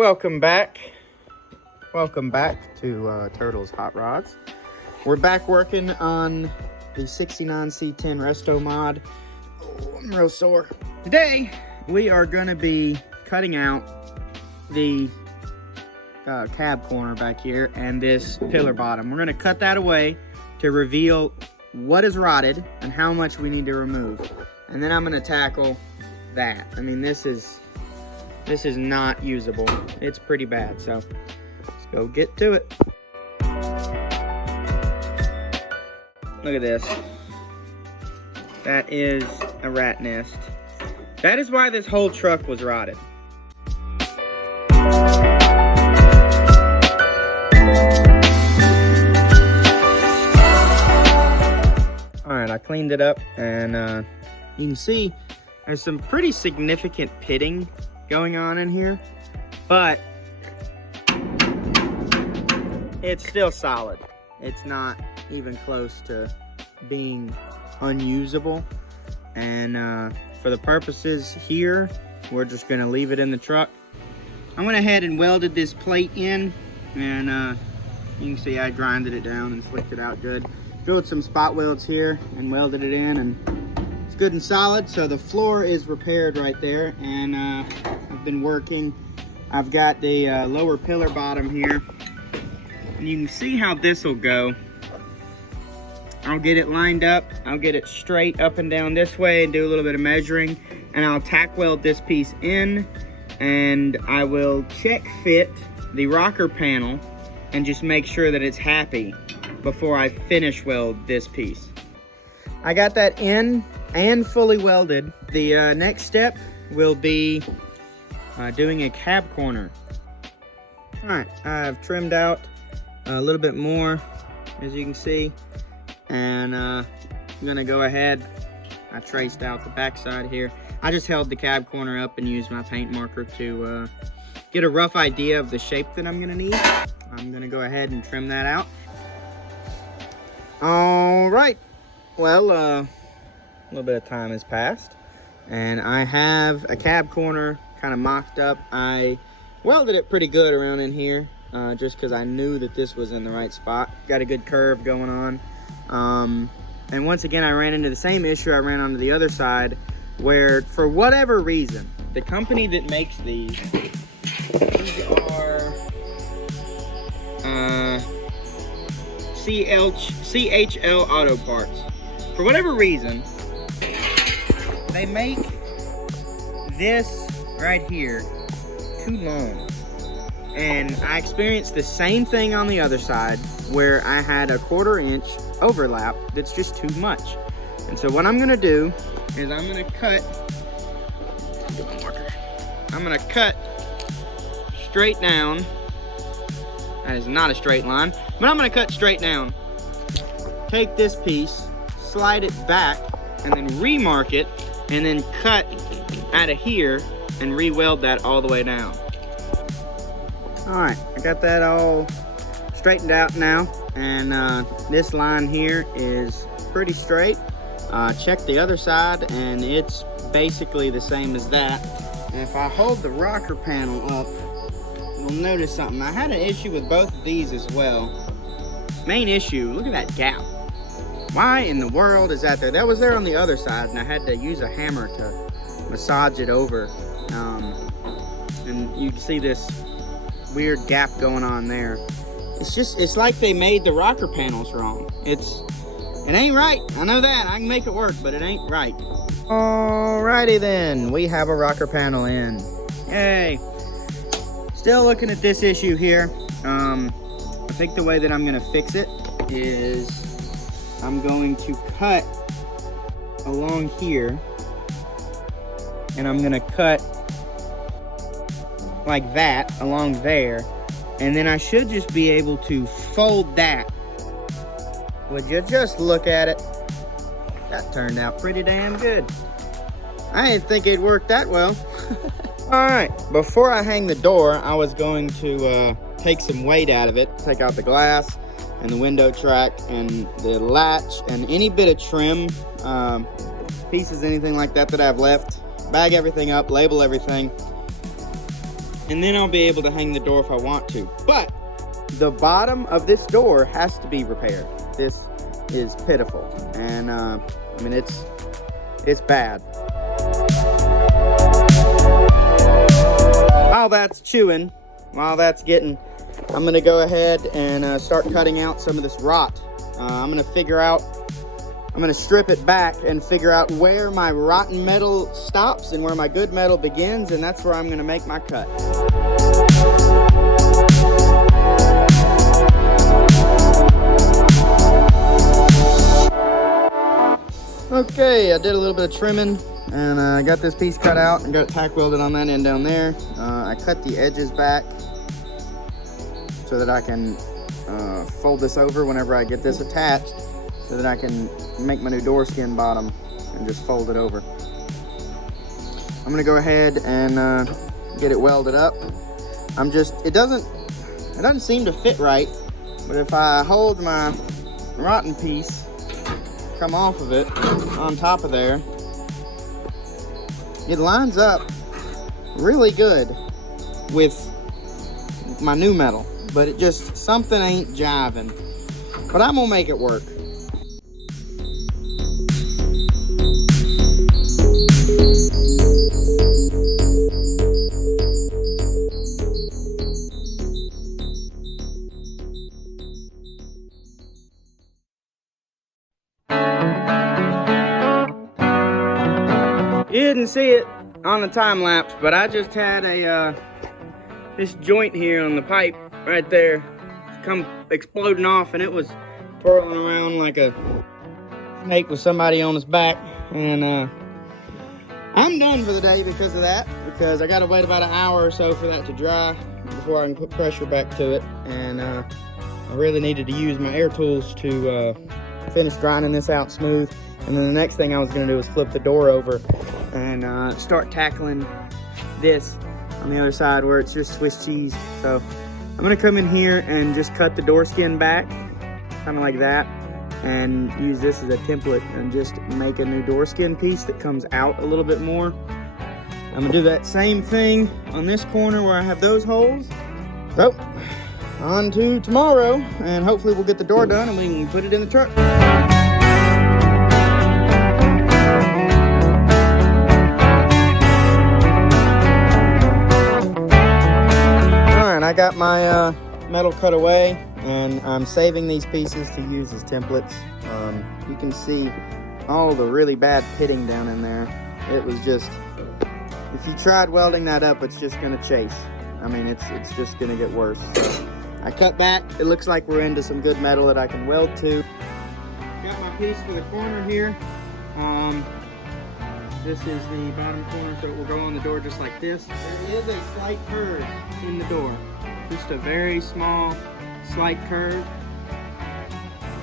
Welcome back to Turtle's Hot Rods. We're back working on the 69 C-10 Restomod. Oh, I'm real sore. Today, we are gonna be cutting out the cab corner back here and this pillar bottom. We're gonna cut that away to reveal what is rotted and how much we need to remove. And then I'm gonna tackle that. I mean, this is not usable. It's pretty bad, so let's go get to it. Look at this. That is a rat nest. That is why this whole truck was rotted. All right, I cleaned it up, and you can see there's some pretty significant pitting going on in here, but it's still solid. It's not even close to being unusable, and for the purposes here, we're just gonna leave it in the truck. I went ahead and welded this plate in, and you can see I grinded it down and slicked it out good. Drilled some spot welds here and welded it in, and it's good and solid. So the floor is repaired right there, and I've been working. I've got the lower pillar bottom here, and you can see how this will go. I'll get it lined up. I'll get it straight up and down this way and do a little bit of measuring, and I'll tack weld this piece in, and I will check fit the rocker panel and just make sure that it's happy before I finish weld this piece. I got that in and fully welded. The next step will be doing a cab corner. All right, I've trimmed out a little bit more, as you can see, and I'm gonna go ahead. I traced out the backside here. I just held the cab corner up and used my paint marker to get a rough idea of the shape that I'm gonna need. I'm gonna go ahead and trim that out. All right, well, a little bit of time has passed, and I have a cab corner kind of mocked up. I welded it pretty good around in here, just because I knew that this was in the right spot. Got a good curve going on. And once again, I ran into the same issue I ran onto the other side, where for whatever reason, the company that makes these are CHL Auto Parts. For whatever reason, they make this right here too long. And I experienced the same thing on the other side, where I had a 1/4 inch overlap that's just too much. And so what I'm gonna do is I'm gonna cut straight down. That is not a straight line, but I'm gonna cut straight down. Take this piece, slide it back, and then remark it, and then cut out of here and re-weld that all the way down. All right, I got that all straightened out now, and this line here is pretty straight. Check the other side, and it's basically the same as that. And if I hold the rocker panel up, you'll notice something. I had an issue with both of these as well. Main issue, look at that gap. Why in the world is that there? That was there on the other side, and I had to use a hammer to massage it over. And you can see this weird gap going on there. It's like they made the rocker panels wrong. It ain't right. I know that. I can make it work, but it ain't right. Alrighty then, we have a rocker panel in. Yay. Still looking at this issue here. I think the way that I'm gonna fix it is I'm going to cut along here, and I'm gonna cut like that along there, and then I should just be able to fold that. Would you just look at it? That turned out pretty damn good. I didn't think it'd work that well. All right, before I hang the door, I was going to take some weight out of it, take out the glass and the window track and the latch and any bit of trim, pieces, anything like that that I've left. Bag everything up, label everything. and then I'll be able to hang the door if I want to. But the bottom of this door has to be repaired. This is pitiful, and I mean, it's bad. While that's chewing, while that's getting, I'm gonna go ahead and start cutting out some of this rot. I'm gonna strip it back and figure out where my rotten metal stops and where my good metal begins, and that's where I'm gonna make my cut. Okay, I did a little bit of trimming, and I got this piece cut out and got it tack welded on that end down there. I cut the edges back so that I can fold this over whenever I get this attached, so that I can make my new door skin bottom and just fold it over. I'm gonna go ahead and get it welded up. It doesn't seem to fit right, but if I hold my rotten piece, come off of it on top of there, it lines up really good with my new metal, but it just, something ain't jiving. But I'm gonna make it work. You didn't see it on the time lapse, but I just had this joint here on the pipe right there come exploding off, and it was twirling around like a snake with somebody on his back. And I'm done for the day because of that, because I gotta wait about an hour or so for that to dry before I can put pressure back to it. And I really needed to use my air tools to finish grinding this out smooth. And then the next thing I was gonna do was flip the door over and start tackling this on the other side where it's just Swiss cheese. So I'm gonna come in here and just cut the door skin back, kind of like that, and use this as a template and just make a new door skin piece that comes out a little bit more. I'm gonna do that same thing on this corner where I have those holes. So on to tomorrow, and hopefully we'll get the door done and we can put it in the truck. I got my metal cut away, and I'm saving these pieces to use as templates. You can see all the really bad pitting down in there. It was just, if you tried welding that up, it's just gonna chase. I mean, it's just gonna get worse. So I cut back. It looks like we're into some good metal that I can weld to. Got my piece for the corner here. This is the bottom corner, so it will go on the door just like this. There is a slight curve in the door. Just a very small, slight curve.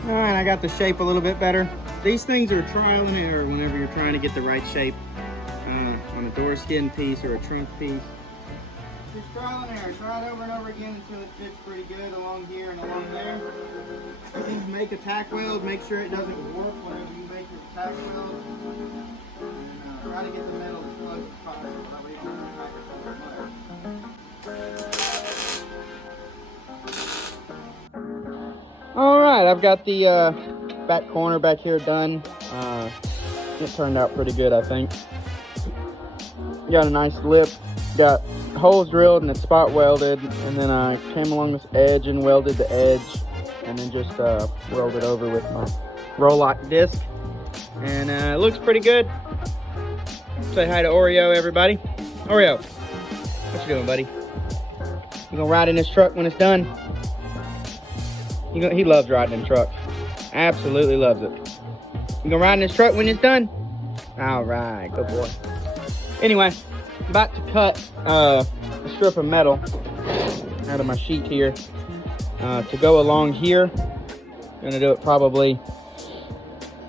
All right, I got the shape a little bit better. These things are trial and error whenever you're trying to get the right shape on a door skin piece or a trunk piece. Just trial and error. Try it over and over again until it fits pretty good along here and along there. Make a tack weld. Make sure it doesn't warp whenever you make your tack weld. And try to get the metal as close as possible. That way you don't have to tack it so much. All right, I've got the back corner back here done. It turned out pretty good, I think. Got a nice lip, got holes drilled and it's spot welded, and then I came along this edge and welded the edge, and then just welded over with my roll lock disc, and it looks pretty good. Say hi to Oreo, everybody. Oreo, what you doing, buddy? You gonna ride in this truck when it's done? He loves riding in trucks. Absolutely loves it. You gonna ride in this truck when it's done? All right, good boy. Anyway, I'm about to cut a strip of metal out of my sheet here to go along here. I'm gonna do it probably,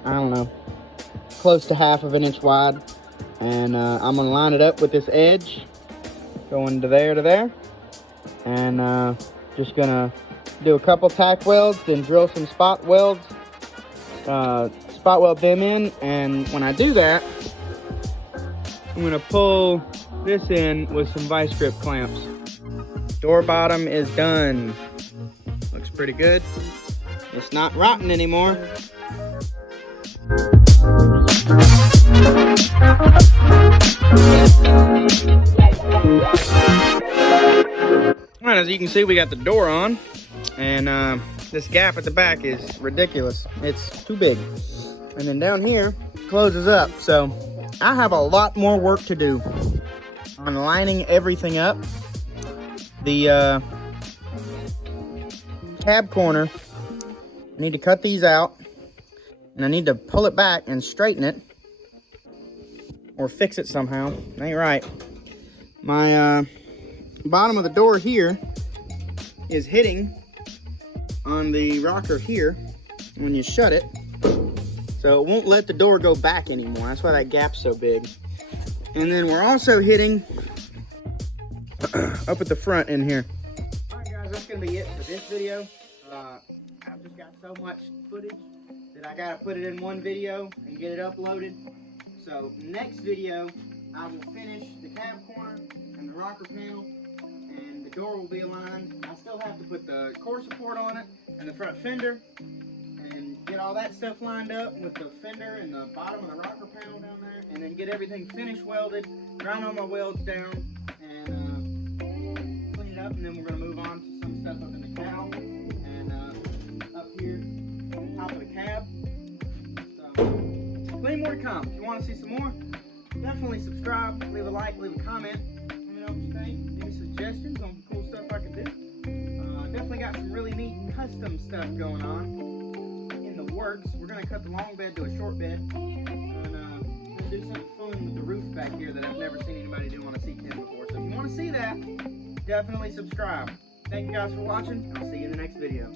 I don't know, close to 1/2 inch wide. And I'm gonna line it up with this edge going to there, and just gonna do a couple tack welds, then drill some spot welds, spot weld them in. And when I do that, I'm gonna pull this in with some vice grip clamps. Door bottom is done. Looks pretty good. It's not rotten anymore. Alright, as you can see, we got the door on, and this gap at the back is ridiculous. It's too big. And then down here closes up. So I have a lot more work to do on lining everything up. The cab corner, I need to cut these out, and I need to pull it back and straighten it, or fix it somehow. It ain't right. My bottom of the door here is hitting on the rocker here when you shut it, so it won't let the door go back anymore. That's why that gap's so big. And then we're also hitting up at the front in here. All right, guys, that's gonna be it for this video. I've just got so much footage that I gotta put it in one video and get it uploaded. So next video, I will finish the cab corner and the rocker panel, and the door will be aligned. I still have to put the core support on it and the front fender, and get all that stuff lined up with the fender and the bottom of the rocker panel down there, and then get everything finished welded, grind all my welds down, and clean it up. And then we're gonna move on to some stuff up in the cowl and up here on top of the cab. So plenty more to come. If you want to see some more, definitely subscribe, leave a like, leave a comment. Let me know what you think. Any suggestions on cool stuff I can do. Definitely got some really neat custom stuff going on in the works. We're going to cut the long bed to a short bed, and do something fun with the roof back here that I've never seen anybody do on a C-10 before. So if you want to see that, definitely subscribe. Thank you guys for watching. I'll see you in the next video.